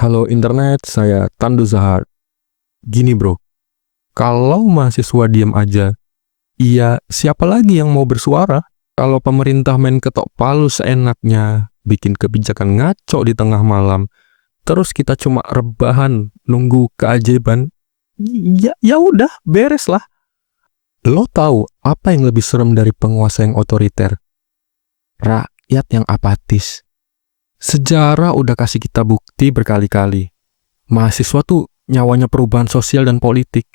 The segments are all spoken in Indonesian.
Halo internet, saya Tandu Zahar. Gini bro, kalau mahasiswa diam aja, iya siapa lagi yang mau bersuara? Kalau pemerintah main ketok palu seenaknya, bikin kebijakan ngaco di tengah malam, terus kita cuma rebahan nunggu keajaiban, ya udah beres lah. Lo tahu apa yang lebih serem dari penguasa yang otoriter? Rakyat yang apatis. Sejarah udah kasih kita bukti berkali-kali. Mahasiswa tuh nyawanya perubahan sosial dan politik.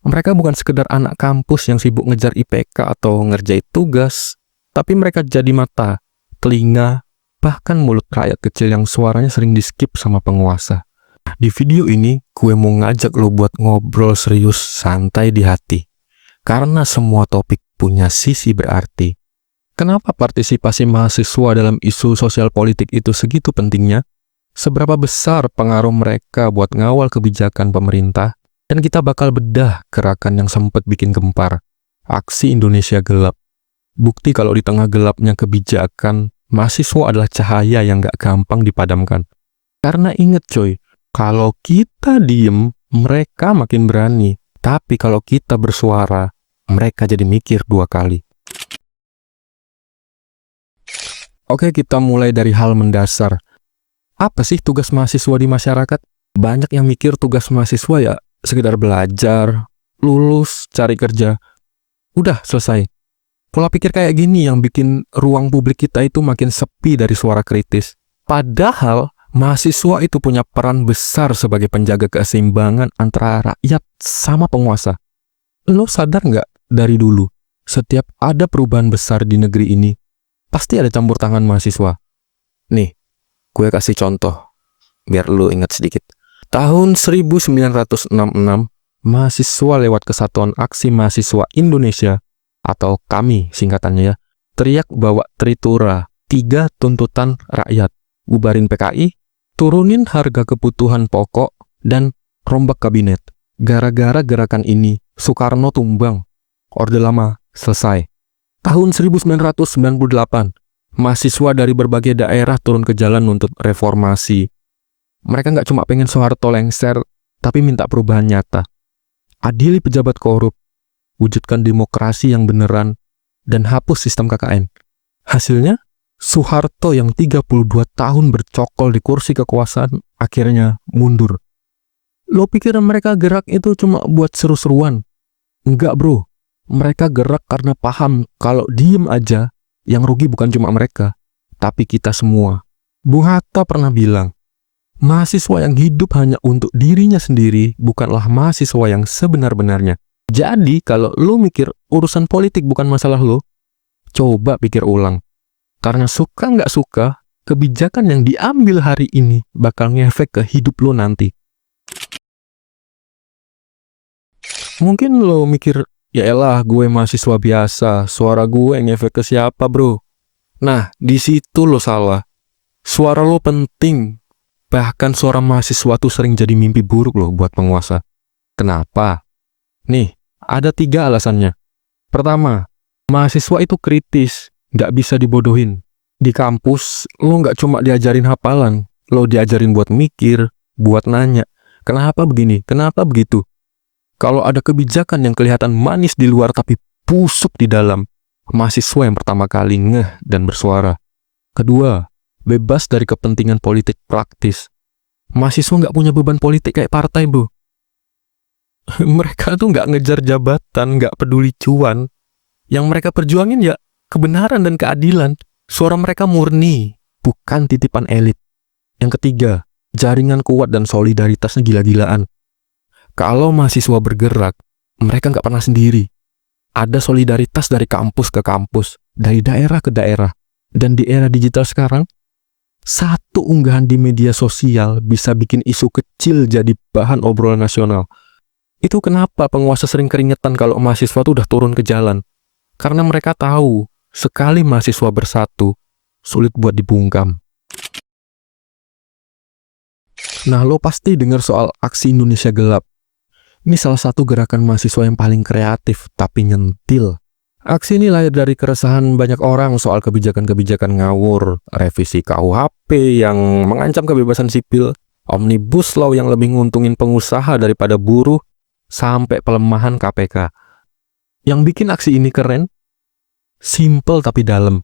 Mereka bukan sekedar anak kampus yang sibuk ngejar IPK atau ngerjain tugas, tapi mereka jadi mata, telinga, bahkan mulut rakyat kecil yang suaranya sering di-skip sama penguasa. Di video ini, gue mau ngajak lo buat ngobrol serius santai di hati. Karena semua topik punya sisi berarti. Kenapa partisipasi mahasiswa dalam isu sosial politik itu segitu pentingnya? Seberapa besar pengaruh mereka buat ngawal kebijakan pemerintah, dan kita bakal bedah gerakan yang sempat bikin gempar, aksi Indonesia Gelap. Bukti kalau di tengah gelapnya kebijakan, mahasiswa adalah cahaya yang gak gampang dipadamkan. Karena inget coy, kalau kita diem, mereka makin berani. Tapi kalau kita bersuara, mereka jadi mikir dua kali. Oke, kita mulai dari hal mendasar. Apa sih tugas mahasiswa di masyarakat? Banyak yang mikir tugas mahasiswa ya sekedar belajar, lulus, cari kerja. Udah selesai. Pola pikir kayak gini yang bikin ruang publik kita itu makin sepi dari suara kritis. Padahal mahasiswa itu punya peran besar sebagai penjaga keseimbangan antara rakyat sama penguasa. Lo sadar nggak dari dulu, setiap ada perubahan besar di negeri ini, pasti ada campur tangan mahasiswa. Nih, gue kasih contoh, biar lu ingat sedikit. Tahun 1966, mahasiswa lewat Kesatuan Aksi Mahasiswa Indonesia, atau KAMI singkatannya ya, teriak bawa Tritura, 3 tuntutan rakyat, bubarin PKI, turunin harga kebutuhan pokok, dan rombak kabinet. Gara-gara gerakan ini, Soekarno tumbang, Orde Lama selesai. Tahun 1998, mahasiswa dari berbagai daerah turun ke jalan untuk reformasi. Mereka nggak cuma pengen Soeharto lengser, tapi minta perubahan nyata. Adili pejabat korup, wujudkan demokrasi yang beneran, dan hapus sistem KKN. Hasilnya, Soeharto yang 32 tahun bercokol di kursi kekuasaan akhirnya mundur. Lo pikir mereka gerak itu cuma buat seru-seruan? Enggak bro, mereka gerak karena paham kalau diem aja, yang rugi bukan cuma mereka, tapi kita semua. Bung Hatta pernah bilang, mahasiswa yang hidup hanya untuk dirinya sendiri bukanlah mahasiswa yang sebenar-benarnya. Jadi kalau lo mikir urusan politik bukan masalah lo, coba pikir ulang. Karena suka nggak suka, kebijakan yang diambil hari ini bakal ngefek ke hidup lo nanti. Mungkin lo mikir, ya elah gue mahasiswa biasa, suara gue ngefek ke siapa bro? Nah, di situ lo salah. Suara lo penting. Bahkan suara mahasiswa tuh sering jadi mimpi buruk lo buat penguasa. Kenapa? Nih, ada 3 alasannya. Pertama, mahasiswa itu kritis, nggak bisa dibodohin. Di kampus, lo nggak cuma diajarin hafalan, lo diajarin buat mikir, buat nanya. Kenapa begini? Kenapa begitu? Kalau ada kebijakan yang kelihatan manis di luar tapi busuk di dalam, mahasiswa yang pertama kali ngeh dan bersuara. Kedua, bebas dari kepentingan politik praktis. Mahasiswa nggak punya beban politik kayak partai, bro. Mereka tuh nggak ngejar jabatan, nggak peduli cuan. Yang mereka perjuangin ya kebenaran dan keadilan. Suara mereka murni, bukan titipan elit. Yang ketiga, jaringan kuat dan solidaritasnya gila-gilaan. Kalau mahasiswa bergerak, mereka nggak pernah sendiri. Ada solidaritas dari kampus ke kampus, dari daerah ke daerah. Dan di era digital sekarang, satu unggahan di media sosial bisa bikin isu kecil jadi bahan obrolan nasional. Itu kenapa penguasa sering keringetan kalau mahasiswa tuh udah turun ke jalan. Karena mereka tahu, sekali mahasiswa bersatu, sulit buat dibungkam. Nah, lo pasti dengar soal aksi Indonesia Gelap. Ini salah satu gerakan mahasiswa yang paling kreatif, tapi nyentil. Aksi ini lahir dari keresahan banyak orang soal kebijakan-kebijakan ngawur, revisi KUHP yang mengancam kebebasan sipil, Omnibus Law yang lebih nguntungin pengusaha daripada buruh, sampai pelemahan KPK. Yang bikin aksi ini keren, simple tapi dalam.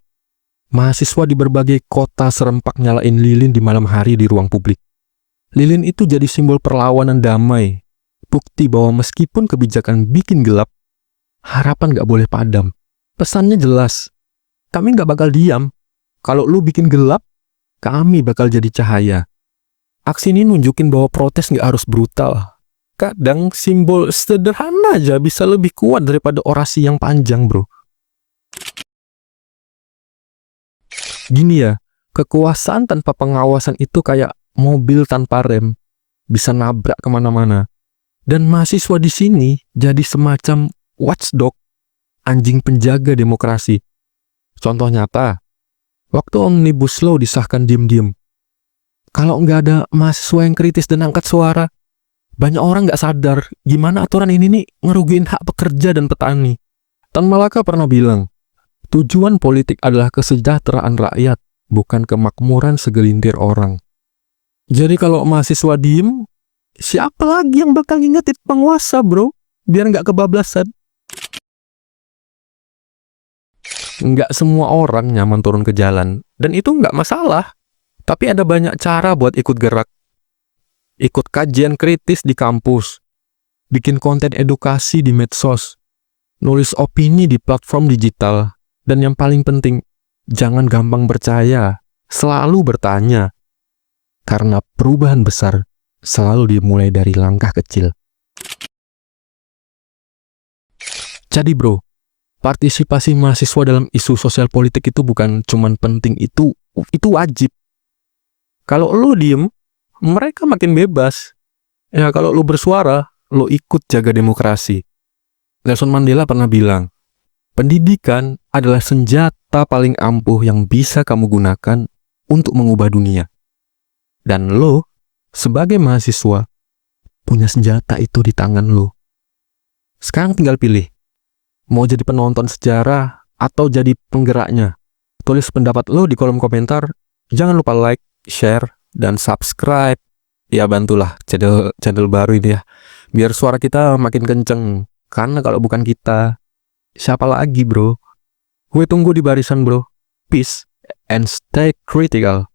Mahasiswa di berbagai kota serempak nyalain lilin di malam hari di ruang publik. Lilin itu jadi simbol perlawanan damai, bukti bahwa meskipun kebijakan bikin gelap, harapan gak boleh padam. Pesannya jelas, kami gak bakal diam. Kalau lu bikin gelap, kami bakal jadi cahaya. Aksi ini nunjukin bahwa protes gak harus brutal. Kadang simbol sederhana aja bisa lebih kuat daripada orasi yang panjang, bro. Gini ya, kekuasaan tanpa pengawasan itu kayak mobil tanpa rem, bisa nabrak kemana-mana. Dan mahasiswa di sini jadi semacam watchdog, anjing penjaga demokrasi. Contoh nyata, waktu Omnibus Law disahkan diem-diem, kalau nggak ada mahasiswa yang kritis dan angkat suara, banyak orang nggak sadar gimana aturan ini nih ngerugiin hak pekerja dan petani. Tan Malaka pernah bilang, tujuan politik adalah kesejahteraan rakyat, bukan kemakmuran segelintir orang. Jadi kalau mahasiswa diem, siapa lagi yang bakal ngingetin penguasa, bro? Biar nggak kebablasan. Nggak semua orang nyaman turun ke jalan, dan itu nggak masalah. Tapi ada banyak cara buat ikut gerak. Ikut kajian kritis di kampus, bikin konten edukasi di medsos, nulis opini di platform digital, dan yang paling penting, jangan gampang percaya, selalu bertanya. Karena perubahan besar selalu dimulai dari langkah kecil. Jadi bro, partisipasi mahasiswa dalam isu sosial politik itu bukan cuman penting, itu wajib. Kalau lu diem, mereka makin bebas. Ya kalau lu bersuara, lu ikut jaga demokrasi. Nelson Mandela pernah bilang, pendidikan adalah senjata paling ampuh yang bisa kamu gunakan untuk mengubah dunia. Dan lo, sebagai mahasiswa, punya senjata itu di tangan lo. Sekarang tinggal pilih, mau jadi penonton sejarah atau jadi penggeraknya. Tulis pendapat lo di kolom komentar. Jangan lupa like, share, dan subscribe. Ya bantulah channel baru ini ya, biar suara kita makin kenceng. Karena kalau bukan kita, siapa lagi bro? Gue tunggu di barisan bro. Peace and stay critical.